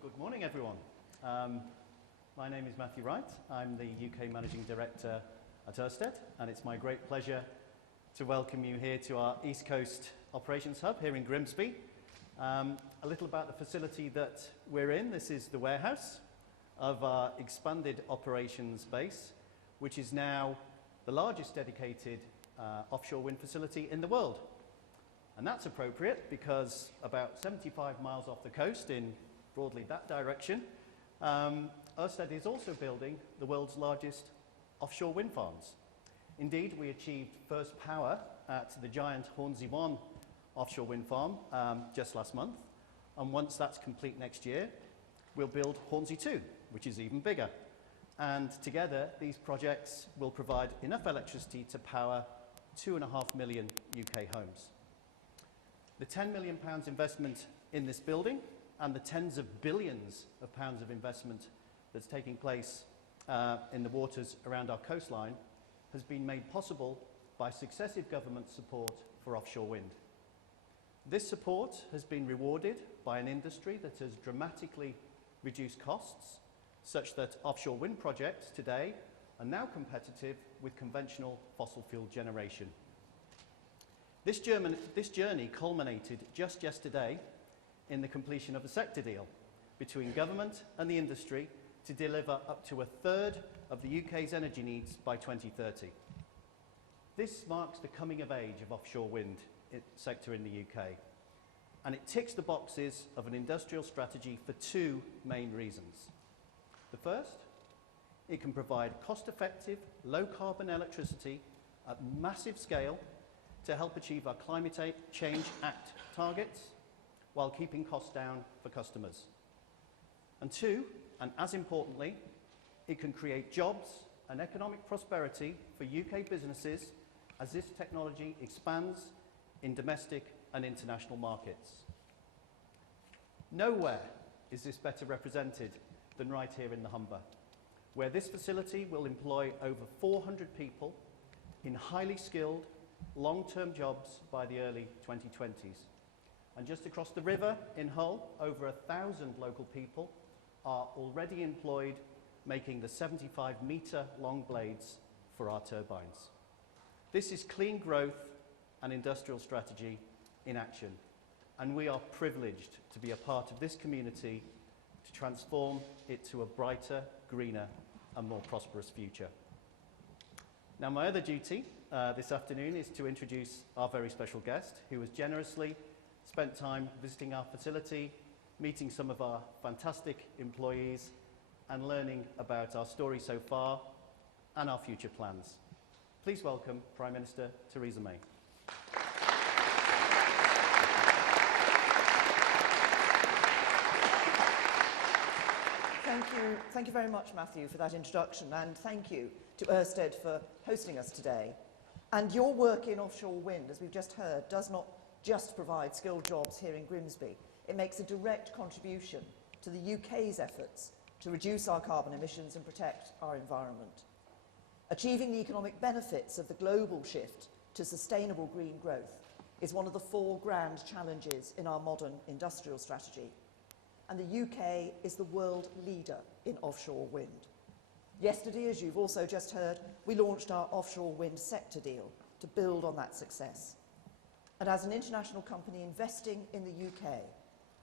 Well, good morning, everyone. My name is Matthew Wright. I'm the UK Managing Director at Ørsted, and it's my great pleasure to welcome you here to our East Coast Operations Hub here in Grimsby. A little about the facility that we're in. This is the warehouse of our expanded operations base, which is now the largest dedicated offshore wind facility in the world. And that's appropriate because about 75 miles off the coast in broadly that direction, Ørsted is also building the world's largest offshore wind farms. Indeed, we achieved first power at the giant Hornsea 1 offshore wind farm just last month. And once that's complete next year, we'll build Hornsea 2, which is even bigger. And together, these projects will provide enough electricity to power 2.5 million UK homes. The £10 million investment in this building and the tens of billions of pounds of investment that's taking place in the waters around our coastline has been made possible by successive government support for offshore wind. This support has been rewarded by an industry that has dramatically reduced costs, such that offshore wind projects today are now competitive with conventional fossil fuel generation. This journey culminated just yesterday in the completion of a sector deal between government and the industry to deliver up to a third of the UK's energy needs by 2030. This marks the coming of age of offshore wind sector in the UK, and it ticks the boxes of an industrial strategy for two main reasons. The first, it can provide cost-effective, low-carbon electricity at massive scale to help achieve our Climate Change Act targets while keeping costs down for customers. And two, and as importantly, it can create jobs and economic prosperity for UK businesses as this technology expands in domestic and international markets. Nowhere is this better represented than right here in the Humber, where this facility will employ over 400 people in highly skilled, long-term jobs by the early 2020s. And just across the river in Hull, over 1,000 local people are already employed making the 75-metre long blades for our turbines. This is clean growth and industrial strategy in action, and we are privileged to be a part of this community to transform it to a brighter, greener and more prosperous future. Now, my other duty this afternoon is to introduce our very special guest, who has generously spent time visiting our facility, meeting some of our fantastic employees, and learning about our story so far and our future plans. Please welcome Prime Minister Theresa May. Thank you very much, Matthew, for that introduction, and thank you to Ørsted for hosting us today. And your work in offshore wind, as we've just heard, does not just provide skilled jobs here in Grimsby. It makes a direct contribution to the UK's efforts to reduce our carbon emissions and protect our environment. Achieving the economic benefits of the global shift to sustainable green growth is one of the four grand challenges in our modern industrial strategy. And the UK is the world leader in offshore wind. Yesterday, as you've also just heard, we launched our offshore wind sector deal to build on that success. And as an international company investing in the UK,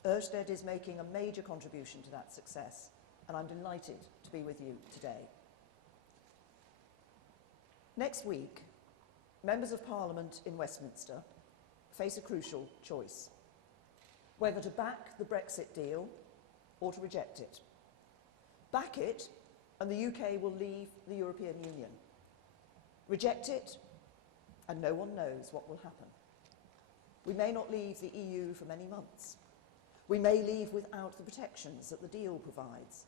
Ørsted is making a major contribution to that success, and I'm delighted to be with you today. Next week, members of Parliament in Westminster face a crucial choice: whether to back the Brexit deal or to reject it. Back it, and the UK will leave the European Union. Reject it, and no one knows what will happen. We may not leave the EU for many months. We may leave without the protections that the deal provides.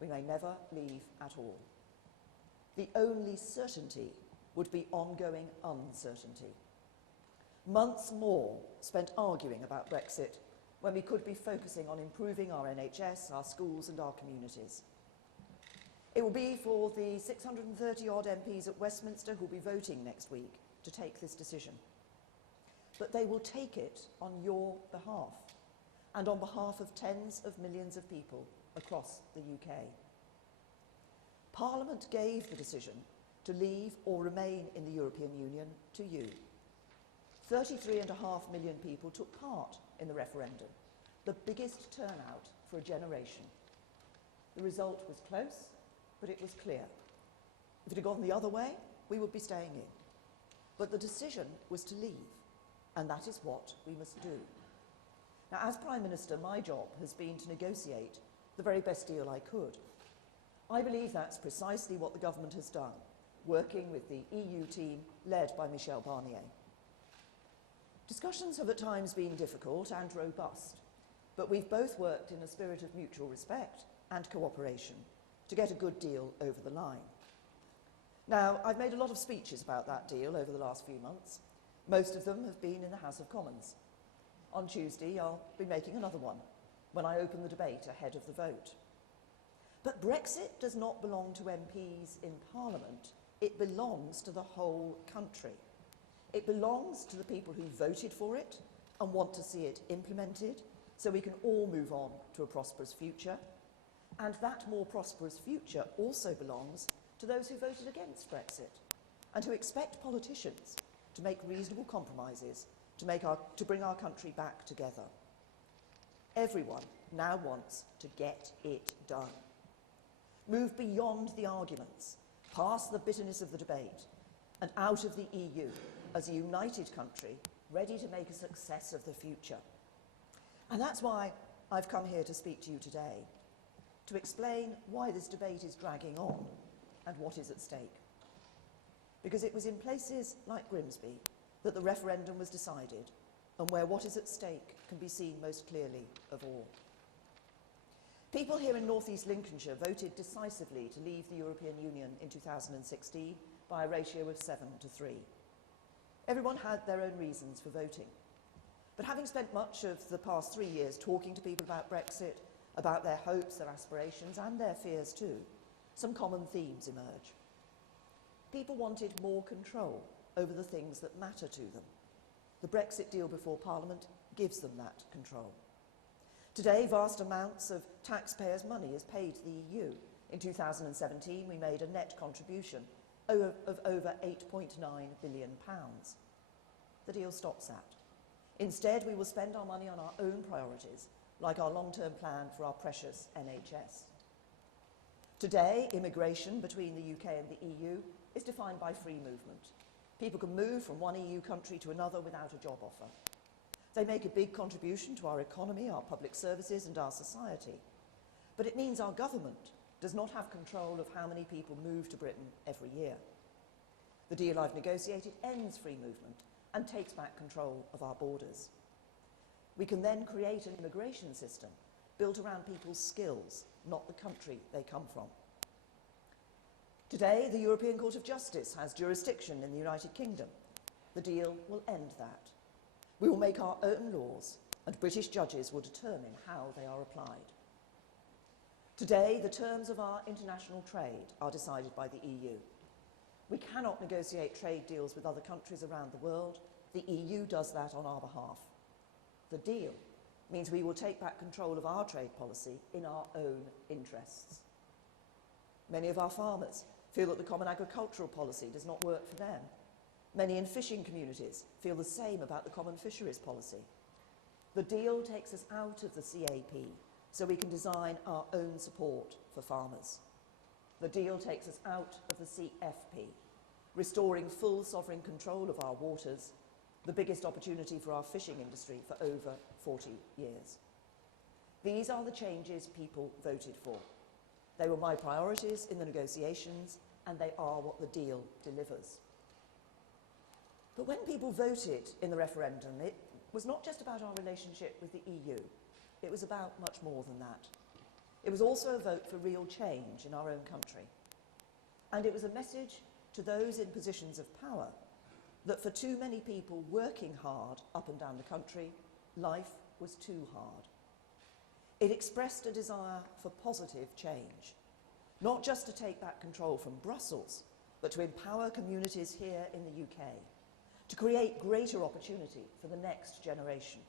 We may never leave at all. The only certainty would be ongoing uncertainty. Months more spent arguing about Brexit when we could be focusing on improving our NHS, our schools and our communities. It will be for the 630-odd MPs at Westminster who will be voting next week to take this decision. But they will take it on your behalf and on behalf of tens of millions of people across the UK. Parliament gave the decision to leave or remain in the European Union to you. 33.5 million people took part in the referendum, the biggest turnout for a generation. The result was close, but it was clear. If it had gone the other way, we would be staying in. But the decision was to leave, and that is what we must do. Now, as Prime Minister, my job has been to negotiate the very best deal I could. I believe that's precisely what the government has done, working with the EU team led by Michel Barnier. Discussions have at times been difficult and robust, but we've both worked in a spirit of mutual respect and cooperation to get a good deal over the line. Now, I've made a lot of speeches about that deal over the last few months. Most of them have been in the House of Commons. On Tuesday, I'll be making another one when I open the debate ahead of the vote. But Brexit does not belong to MPs in Parliament. It belongs to the whole country. It belongs to the people who voted for it and want to see it implemented so we can all move on to a prosperous future. And that more prosperous future also belongs to those who voted against Brexit and who expect politicians to make reasonable compromises to bring our country back together. Everyone now wants to get it done. Move beyond the arguments, past the bitterness of the debate, and out of the EU as a united country ready to make a success of the future. And that's why I've come here to speak to you today, to explain why this debate is dragging on and what is at stake. Because it was in places like Grimsby that the referendum was decided and where what is at stake can be seen most clearly of all. People here in North East Lincolnshire voted decisively to leave the European Union in 2016 by a ratio of 7 to 3. Everyone had their own reasons for voting. But having spent much of the past 3 years talking to people about Brexit, about their hopes, their aspirations and their fears too, some common themes emerge. People wanted more control over the things that matter to them. The Brexit deal before Parliament gives them that control. Today, vast amounts of taxpayers' money is paid to the EU. In 2017, we made a net contribution of over £8.9 billion. The deal stops that. Instead, we will spend our money on our own priorities, like our long-term plan for our precious NHS. Today, immigration between the UK and the EU is defined by free movement. People can move from one EU country to another without a job offer. They make a big contribution to our economy, our public services and our society. But it means our government does not have control of how many people move to Britain every year. The deal I've negotiated ends free movement and takes back control of our borders. We can then create an immigration system built around people's skills, not the country they come from. Today, the European Court of Justice has jurisdiction in the United Kingdom. The deal will end that. We will make our own laws, and British judges will determine how they are applied. Today, the terms of our international trade are decided by the EU. We cannot negotiate trade deals with other countries around the world. The EU does that on our behalf. The deal means we will take back control of our trade policy in our own interests. Many of our farmers feel that the common agricultural policy does not work for them. Many in fishing communities feel the same about the common fisheries policy. The deal takes us out of the CAP so we can design our own support for farmers. The deal takes us out of the CFP, restoring full sovereign control of our waters, the biggest opportunity for our fishing industry for over 40 years. These are the changes people voted for. They were my priorities in the negotiations, and they are what the deal delivers. But when people voted in the referendum, it was not just about our relationship with the EU. It was about much more than that. It was also a vote for real change in our own country. And it was a message to those in positions of power that for too many people working hard up and down the country, life was too hard. It expressed a desire for positive change, not just to take back control from Brussels, but to empower communities here in the UK, to create greater opportunity for the next generation.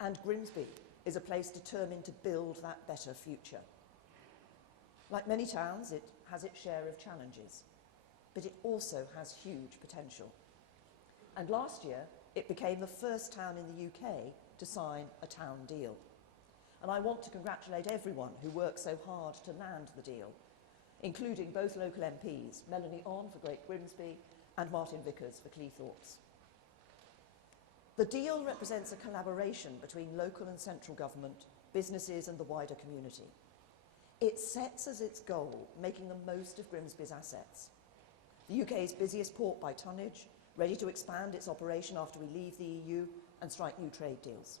And Grimsby is a place determined to build that better future. Like many towns, it has its share of challenges, but it also has huge potential. And last year, it became the first town in the UK to sign a town deal. And I want to congratulate everyone who worked so hard to land the deal, including both local MPs, Melanie Onn for Great Grimsby and Martin Vickers for Cleethorpes. The deal represents a collaboration between local and central government, businesses and the wider community. It sets as its goal making the most of Grimsby's assets. The UK's busiest port by tonnage, ready to expand its operation after we leave the EU and strike new trade deals.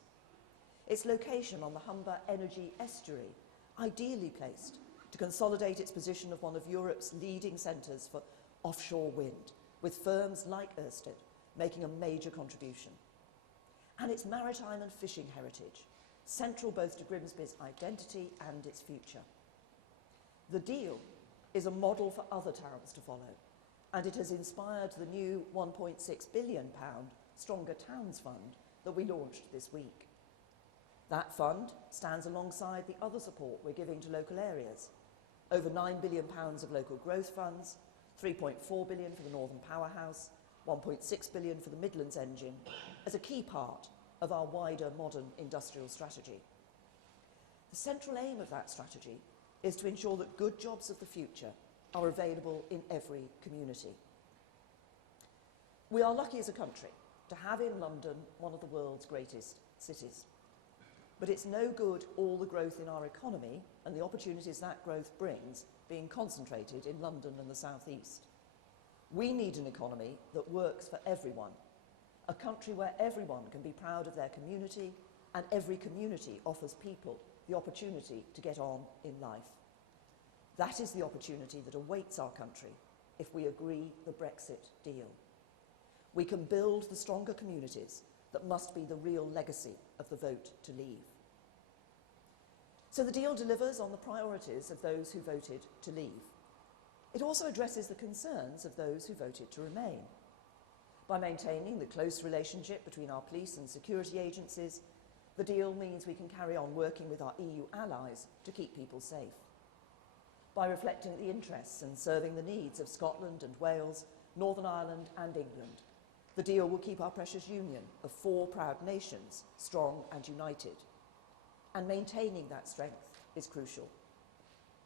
Its location on the Humber energy estuary, ideally placed to consolidate its position of one of Europe's leading centres for offshore wind, with firms like Ørsted making a major contribution. And its maritime and fishing heritage, central both to Grimsby's identity and its future. The deal is a model for other towns to follow, and it has inspired the new £1.6 billion Stronger Towns Fund that we launched this week. That fund stands alongside the other support we're giving to local areas. Over £9 billion of local growth funds, £3.4 billion for the Northern Powerhouse, £1.6 billion for the Midlands Engine, as a key part of our wider modern industrial strategy. The central aim of that strategy is to ensure that good jobs of the future are available in every community. We are lucky as a country to have in London one of the world's greatest cities. But it's no good all the growth in our economy and the opportunities that growth brings being concentrated in London and the South East. We need an economy that works for everyone, a country where everyone can be proud of their community and every community offers people the opportunity to get on in life. That is the opportunity that awaits our country if we agree the Brexit deal. We can build the stronger communities that must be the real legacy of the vote to leave. So the deal delivers on the priorities of those who voted to leave. It also addresses the concerns of those who voted to remain. By maintaining the close relationship between our police and security agencies, the deal means we can carry on working with our EU allies to keep people safe. By reflecting the interests and serving the needs of Scotland and Wales, Northern Ireland and England, the deal will keep our precious union of 4 proud nations strong and united. And maintaining that strength is crucial.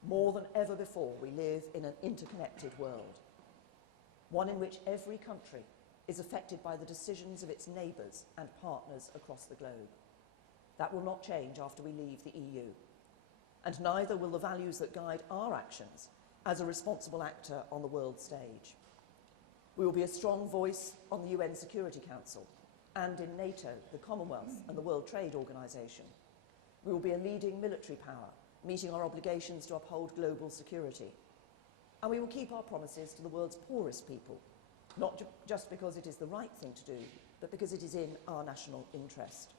More than ever before, we live in an interconnected world, one in which every country is affected by the decisions of its neighbours and partners across the globe. That will not change after we leave the EU. And neither will the values that guide our actions as a responsible actor on the world stage. We will be a strong voice on the UN Security Council and in NATO, the Commonwealth and the World Trade Organization. We will be a leading military power, meeting our obligations to uphold global security. And we will keep our promises to the world's poorest people, not just because it is the right thing to do, but because it is in our national interest.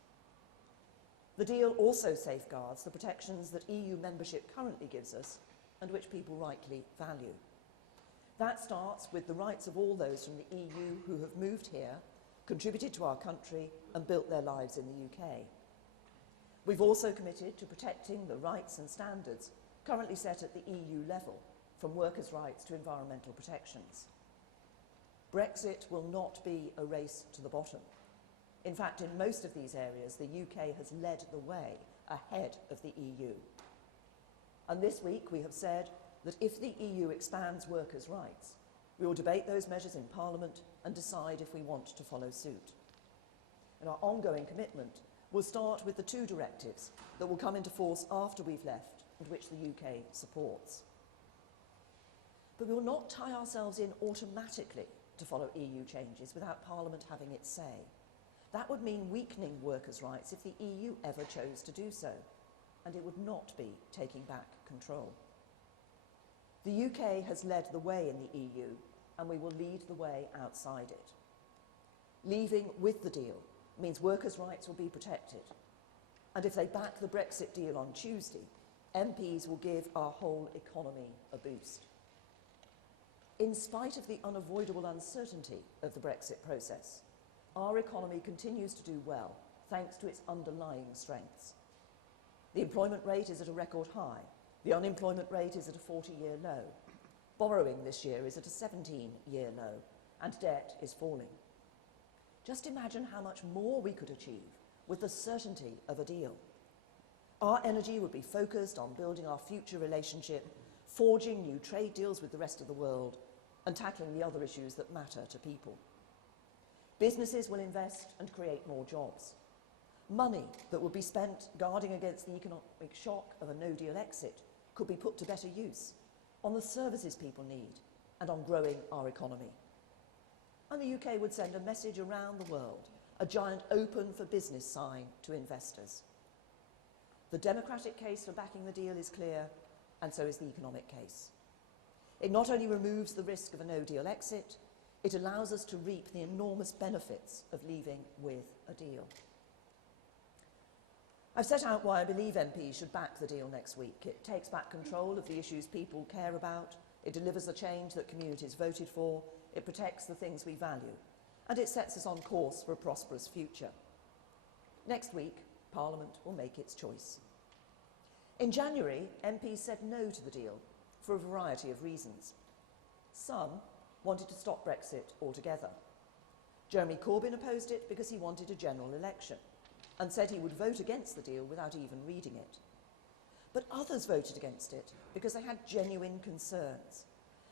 The deal also safeguards the protections that EU membership currently gives us and which people rightly value. That starts with the rights of all those from the EU who have moved here, contributed to our country and built their lives in the UK. We've also committed to protecting the rights and standards currently set at the EU level, from workers' rights to environmental protections. Brexit will not be a race to the bottom. In fact, in most of these areas, the UK has led the way ahead of the EU. And this week we have said that if the EU expands workers' rights, we will debate those measures in Parliament and decide if we want to follow suit. And our ongoing commitment will start with the 2 directives that will come into force after we've left and which the UK supports. But we will not tie ourselves in automatically to follow EU changes without Parliament having its say. That would mean weakening workers' rights if the EU ever chose to do so, and it would not be taking back control. The UK has led the way in the EU, and we will lead the way outside it. Leaving with the deal means workers' rights will be protected, and if they back the Brexit deal on Tuesday, MPs will give our whole economy a boost. In spite of the unavoidable uncertainty of the Brexit process, our economy continues to do well, thanks to its underlying strengths. The employment rate is at a record high. The unemployment rate is at a 40-year low. Borrowing this year is at a 17-year low, and debt is falling. Just imagine how much more we could achieve with the certainty of a deal. Our energy would be focused on building our future relationship, forging new trade deals with the rest of the world, and tackling the other issues that matter to people. Businesses will invest and create more jobs. Money that would be spent guarding against the economic shock of a no-deal exit could be put to better use on the services people need and on growing our economy. And the UK would send a message around the world, a giant open for business sign to investors. The democratic case for backing the deal is clear, and so is the economic case. It not only removes the risk of a no-deal exit, it allows us to reap the enormous benefits of leaving with a deal. I've set out why I believe MPs should back the deal next week. It takes back control of the issues people care about, it delivers the change that communities voted for, it protects the things we value, and it sets us on course for a prosperous future. Next week, Parliament will make its choice. In January, MPs said no to the deal for a variety of reasons. Some wanted to stop Brexit altogether. Jeremy Corbyn opposed it because he wanted a general election and said he would vote against the deal without even reading it. But others voted against it because they had genuine concerns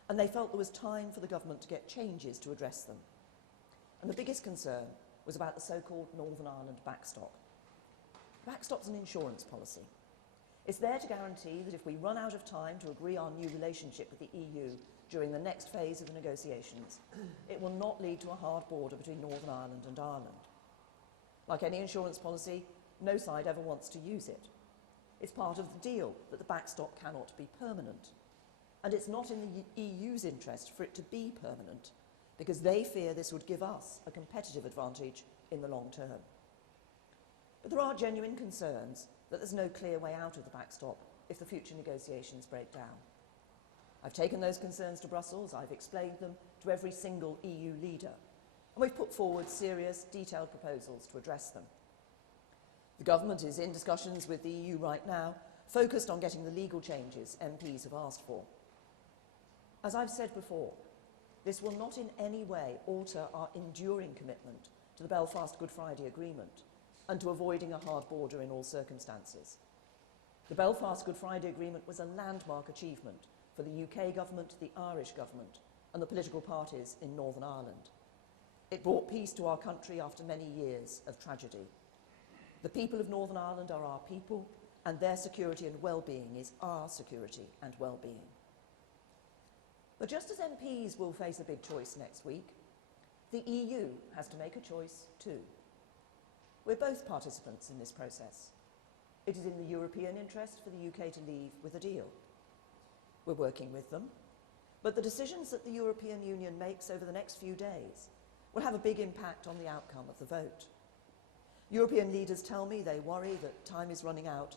and they felt there was time for the government to get changes to address them. And the biggest concern was about the so-called Northern Ireland backstop. Backstop's an insurance policy. It's there to guarantee that if we run out of time to agree our new relationship with the EU during the next phase of the negotiations, it will not lead to a hard border between Northern Ireland and Ireland. Like any insurance policy, no side ever wants to use it. It's part of the deal that the backstop cannot be permanent. And it's not in the EU's interest for it to be permanent, because they fear this would give us a competitive advantage in the long term. But there are genuine concerns that there's no clear way out of the backstop if the future negotiations break down. I've taken those concerns to Brussels, I've explained them to every single EU leader, and we've put forward serious, detailed proposals to address them. The government is in discussions with the EU right now, focused on getting the legal changes MPs have asked for. As I've said before, this will not in any way alter our enduring commitment to the Belfast Good Friday Agreement and to avoiding a hard border in all circumstances. The Belfast Good Friday Agreement was a landmark achievement for the UK government, the Irish government, and the political parties in Northern Ireland. It brought peace to our country after many years of tragedy. The people of Northern Ireland are our people, and their security and well-being is our security and well-being. But just as MPs will face a big choice next week, the EU has to make a choice too. We're both participants in this process. It is in the European interest for the UK to leave with a deal. We're working with them, but the decisions that the European Union makes over the next few days will have a big impact on the outcome of the vote. European leaders tell me they worry that time is running out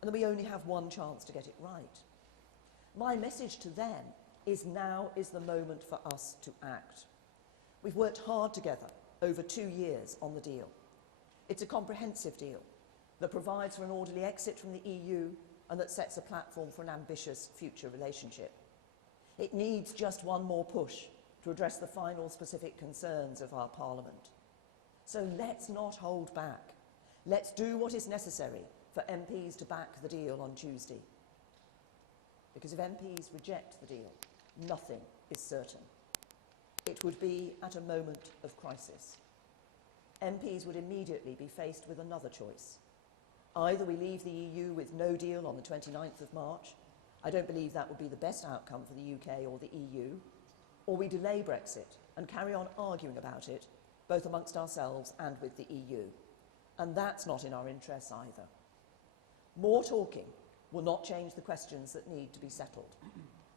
and that we only have one chance to get it right. My message to them is now is the moment for us to act. We've worked hard together over 2 years on the deal. It's a comprehensive deal that provides for an orderly exit from the EU and that sets a platform for an ambitious future relationship. It needs just one more push to address the final specific concerns of our Parliament. So let's not hold back. Let's do what is necessary for MPs to back the deal on Tuesday. Because if MPs reject the deal, nothing is certain. It would be at a moment of crisis. MPs would immediately be faced with another choice. Either we leave the EU with no deal on the 29th of March, I don't believe that would be the best outcome for the UK or the EU, or we delay Brexit and carry on arguing about it, both amongst ourselves and with the EU. And that's not in our interests either. More talking will not change the questions that need to be settled,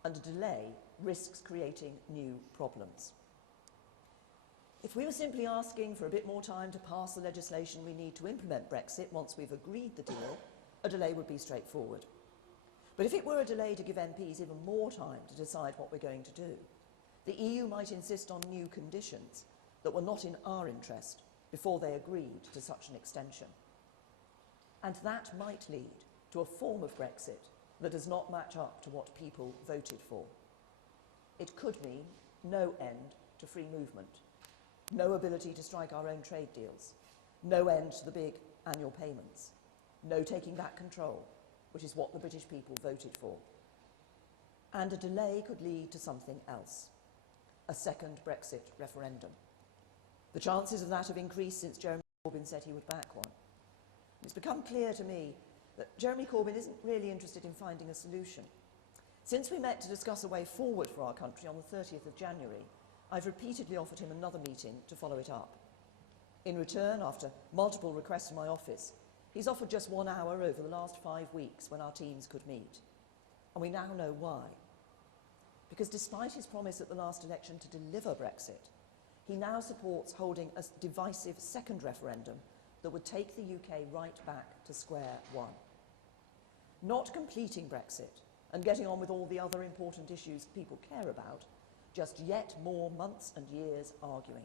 and a delay risks creating new problems. If we were simply asking for a bit more time to pass the legislation we need to implement Brexit once we've agreed the deal, a delay would be straightforward. But if it were a delay to give MPs even more time to decide what we're going to do, the EU might insist on new conditions that were not in our interest before they agreed to such an extension. And that might lead to a form of Brexit that does not match up to what people voted for. It could mean no end to free movement, no ability to strike our own trade deals, no end to the big annual payments, no taking back control, which is what the British people voted for. And a delay could lead to something else, a second Brexit referendum. The chances of that have increased since Jeremy Corbyn said he would back one. It's become clear to me that Jeremy Corbyn isn't really interested in finding a solution. Since we met to discuss a way forward for our country on the 30th of January, I've repeatedly offered him another meeting to follow it up. In return, after multiple requests from my office, he's offered just 1 hour over the last 5 weeks when our teams could meet. And we now know why. Because despite his promise at the last election to deliver Brexit, he now supports holding a divisive second referendum that would take the UK right back to square one. Not completing Brexit and getting on with all the other important issues people care about, just yet more months and years arguing.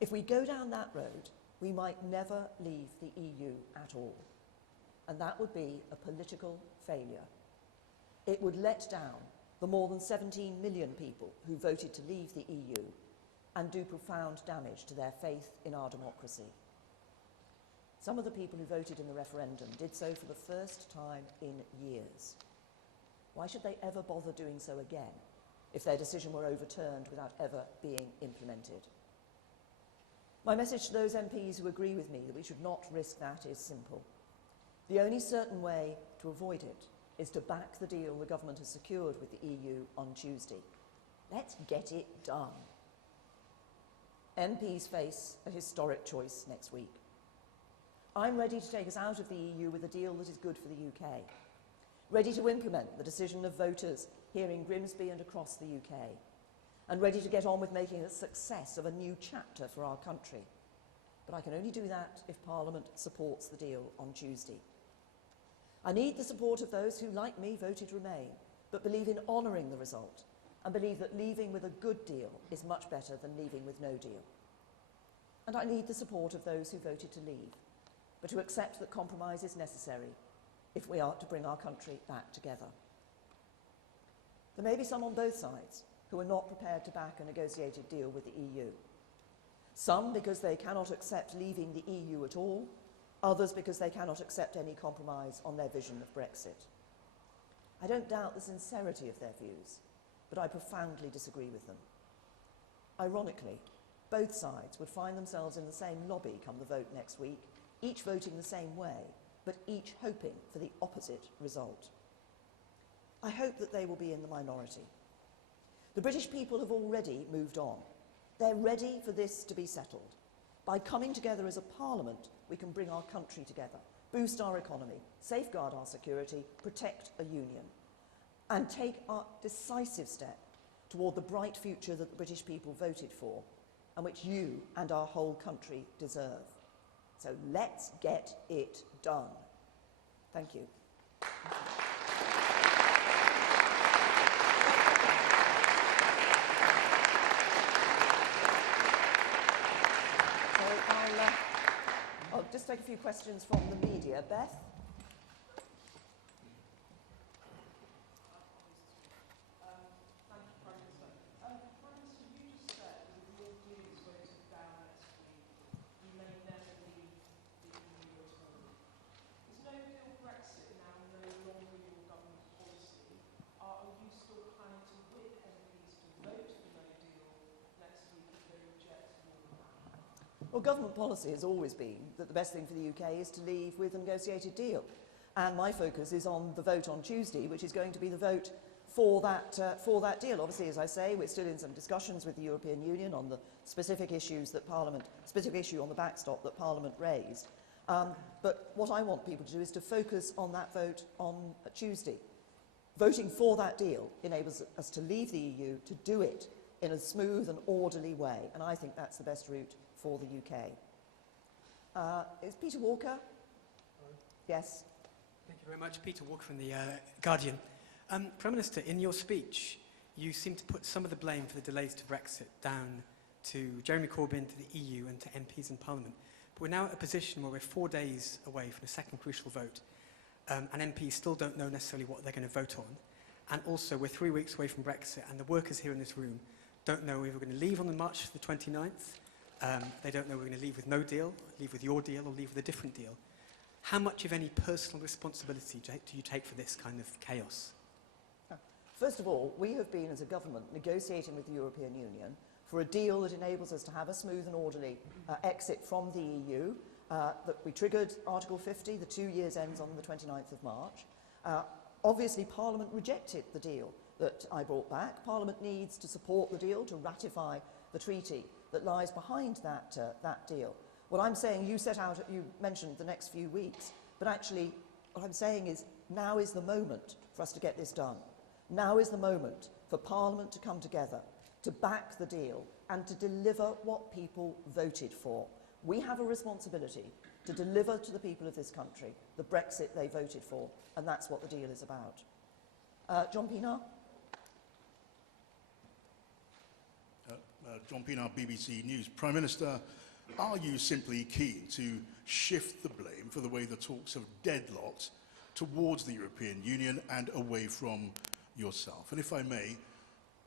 If we go down that road, we might never leave the EU at all. And that would be a political failure. It would let down the more than 17 million people who voted to leave the EU and do profound damage to their faith in our democracy. Some of the people who voted in the referendum did so for the first time in years. Why should they ever bother doing so again if their decision were overturned without ever being implemented? My message to those MPs who agree with me that we should not risk that is simple. The only certain way to avoid it is to back the deal the government has secured with the EU on Tuesday. Let's get it done. MPs face a historic choice next week. I'm ready to take us out of the EU with a deal that is good for the UK. Ready to implement the decision of voters here in Grimsby and across the UK. And ready to get on with making a success of a new chapter for our country. But I can only do that if Parliament supports the deal on Tuesday. I need the support of those who, like me, voted Remain, but believe in honouring the result and believe that leaving with a good deal is much better than leaving with no deal. And I need the support of those who voted to leave, but who accept that compromise is necessary if we are to bring our country back together. There may be some on both sides who are not prepared to back a negotiated deal with the EU. Some because they cannot accept leaving the EU at all, others because they cannot accept any compromise on their vision of Brexit. I don't doubt the sincerity of their views, but I profoundly disagree with them. Ironically, both sides would find themselves in the same lobby come the vote next week, each voting the same way, but each hoping for the opposite result. I hope that they will be in the minority. The British people have already moved on. They're ready for this to be settled. By coming together as a parliament, we can bring our country together, boost our economy, safeguard our security, protect a union, and take a decisive step toward the bright future that the British people voted for and which you and our whole country deserve. So let's get it done. Thank you. I'll just take a few questions from the media. Beth? Thank you, Prime Minister. Prime Minister, you just said that with your views voted down next week, you may never leave the EU at all. Is no-deal Brexit now no longer your government policy? Are you still planning to whip MPs to vote for no-deal next week if they reject your plan? Well, government policy has always been that the best thing for the UK is to leave with a negotiated deal. And my focus is on the vote on Tuesday, which is going to be the vote for that deal. Obviously, as I say, we're still in some discussions with the European Union on the specific issues that specific issue on the backstop that Parliament raised. But what I want people to do is to focus on that vote on Tuesday. Voting for that deal enables us to leave the EU, to do it in a smooth and orderly way. And I think that's the best route for the UK. Is Peter Walker? Yes. Thank you very much. Peter Walker from The Guardian. Prime Minister, in your speech, you seem to put some of the blame for the delays to Brexit down to Jeremy Corbyn, to the EU and to MPs in Parliament. But we're now at a position where we're 4 days away from a second crucial vote. and MPs still don't know necessarily what they're going to vote on. And also, we're 3 weeks away from Brexit, and the workers here in this room don't know if we're going to leave on March the 29th. They don't know we're going to leave with no deal, leave with your deal, or leave with a different deal. How much of any personal responsibility do you take for this kind of chaos? First of all, we have been, as a government, negotiating with the European Union for a deal that enables us to have a smooth and orderly exit from the EU. That we triggered Article 50, the 2 years ends on the 29th of March. Obviously, Parliament rejected the deal that I brought back. Parliament needs to support the deal, to ratify the treaty that lies behind that deal. What I'm saying, you mentioned the next few weeks, but actually what I'm saying is now is the moment for us to get this done. Now is the moment for Parliament to come together, to back the deal and to deliver what people voted for. We have a responsibility to deliver to the people of this country the Brexit they voted for, and that's what the deal is about. John Pienaar? John Pienaar, BBC News. Prime Minister, are you simply keen to shift the blame for the way the talks have deadlocked towards the European Union and away from yourself? And if I may,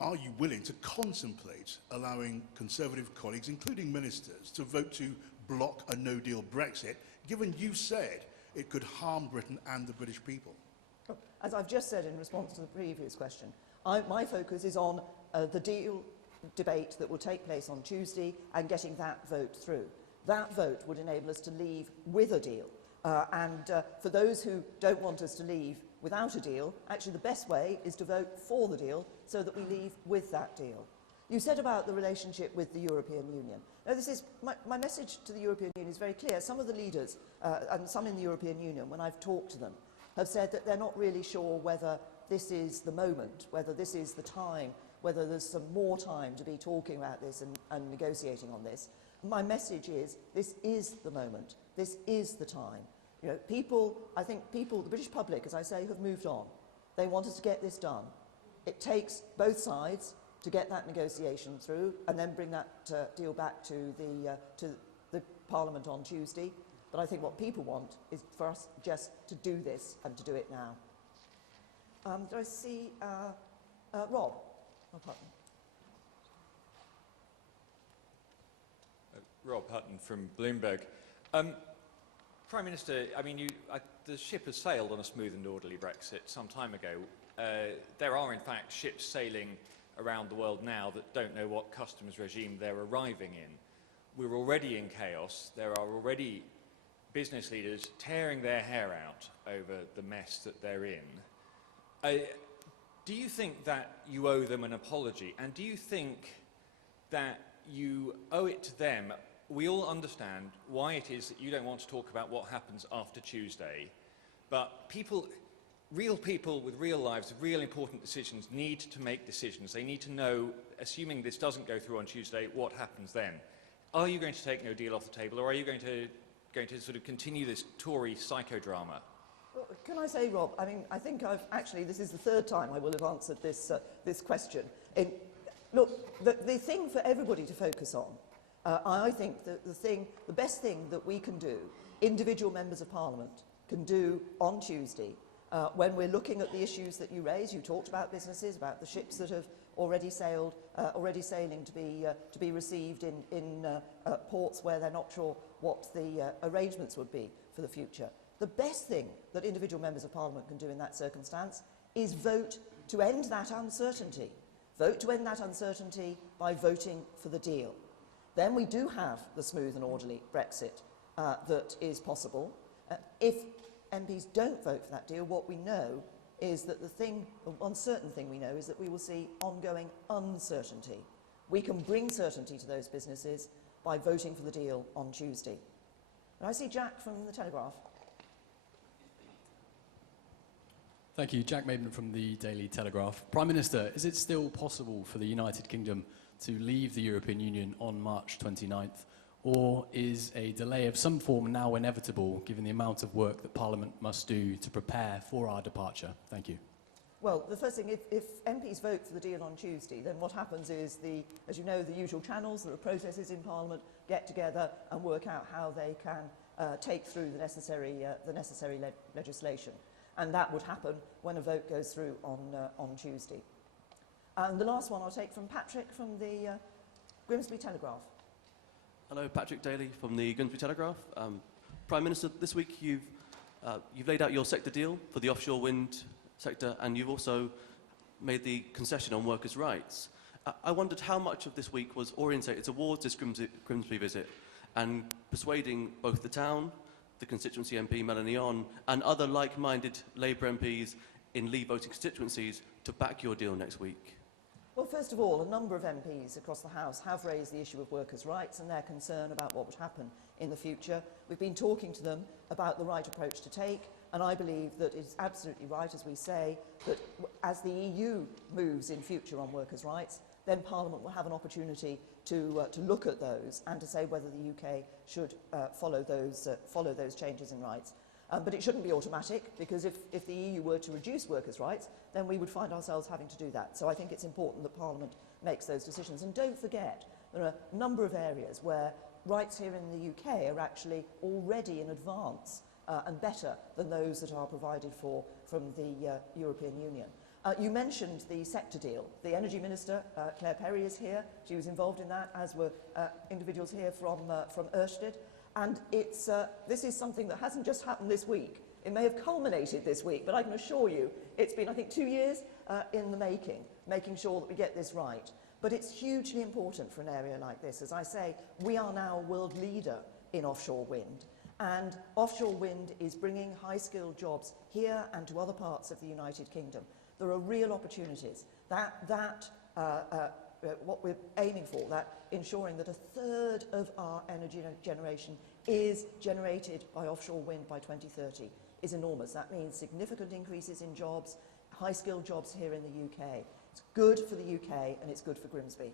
are you willing to contemplate allowing Conservative colleagues, including ministers, to vote to block a no-deal Brexit, given you said it could harm Britain and the British people? As I've just said in response to the previous question, my focus is on the deal debate that will take place on Tuesday and getting that vote through. That vote would enable us to leave with a deal. For those who don't want us to leave without a deal, actually the best way is to vote for the deal so that we leave with that deal. You said about the relationship with the European Union. Now, this is my message to the European Union is very clear. Some of the leaders, and some in the European Union, when I've talked to them, have said that they're not really sure whether this is the moment, whether this is the time, whether there's some more time to be talking about this and negotiating on this. My message is, this is the moment. This is the time. You know, I think the British public, as I say, have moved on. They want us to get this done. It takes both sides to get that negotiation through and then bring that deal back to the Parliament on Tuesday. But I think what people want is for us just to do this and to do it now. Do I see Rob? Rob Hutton from Bloomberg. Prime Minister, I mean, the ship has sailed on a smooth and orderly Brexit some time ago. There are, in fact, ships sailing around the world now that don't know what customs regime they're arriving in. We're already in chaos. There are already business leaders tearing their hair out over the mess that they're in. Do you think that you owe them an apology? And do you think that you owe it to them? We all understand why it is that you don't want to talk about what happens after Tuesday, but real people with real lives, real important decisions, need to make decisions. They need to know, assuming this doesn't go through on Tuesday, what happens then. Are you going to take no deal off the table, or are you going to sort of continue this Tory psychodrama? Well, can I say, Rob, I mean, I think this is the third time I will have answered this question. Look, the thing for everybody to focus on, I think that the best thing that we can do, individual members of Parliament can do on Tuesday, when we're looking at the issues that you raise. You talked about businesses, about the ships that have already sailed, already sailing to be received in ports where they're not sure what the arrangements would be for the future. The best thing that individual members of Parliament can do in that circumstance is vote to end that uncertainty. Vote to end that uncertainty by voting for the deal. Then we do have the smooth and orderly Brexit that is possible. If MPs don't vote for that deal, what we know is that the one certain thing we know is that we will see ongoing uncertainty. We can bring certainty to those businesses by voting for the deal on Tuesday. And I see Jack from the Telegraph. Thank you. Jack Maiden from the Daily Telegraph. Prime Minister, is it still possible for the United Kingdom to leave the European Union on March 29th, or is a delay of some form now inevitable given the amount of work that Parliament must do to prepare for our departure? Thank you. Well, the first thing, if MPs vote for the deal on Tuesday, then what happens is, as you know, the usual channels, the processes in Parliament get together and work out how they can take through the necessary legislation. And that would happen when a vote goes through on Tuesday. And the last one I'll take from Patrick from the Grimsby Telegraph. Hello, Patrick Daly from the Grimsby Telegraph. Prime Minister, this week you've laid out your sector deal for the offshore wind sector, and you've also made the concession on workers' rights. I wondered how much of this week was orientated towards this Grimsby visit and persuading both the town, the constituency MP Melanie On, and other like-minded Labour MPs in Leave voting constituencies to back your deal next week. Well, first of all, a number of MPs across the House have raised the issue of workers' rights and their concern about what would happen in the future. We've been talking to them about the right approach to take, and I believe that it's absolutely right, as we say, that as the EU moves in future on workers' rights, then Parliament will have an opportunity to look at those and to say whether the UK should follow those changes in rights. But it shouldn't be automatic, because if the EU were to reduce workers' rights, then we would find ourselves having to do that. So I think it's important that Parliament makes those decisions. And don't forget, there are a number of areas where rights here in the UK are actually already in advance and better than those that are provided for from the European Union. You mentioned the sector deal. The Energy Minister, Claire Perry, is here. She was involved in that, as were individuals here from Ørsted. And this is something that hasn't just happened this week. It may have culminated this week, but I can assure you it's been, I think, 2 years in the making sure that we get this right. But it's hugely important for an area like this. As I say, we are now a world leader in offshore wind. And offshore wind is bringing high-skilled jobs here and to other parts of the United Kingdom. There are real opportunities. What we're aiming for, that ensuring that a third of our energy generation is generated by offshore wind by 2030, is enormous. That means significant increases in jobs, high-skilled jobs here in the UK. It's good for the UK and it's good for Grimsby.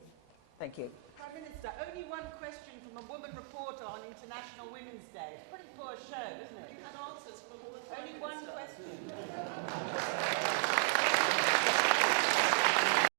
Thank you. Prime Minister, only one question from a woman reporter on International Women's Day. It's a pretty poor show, isn't it? You can answer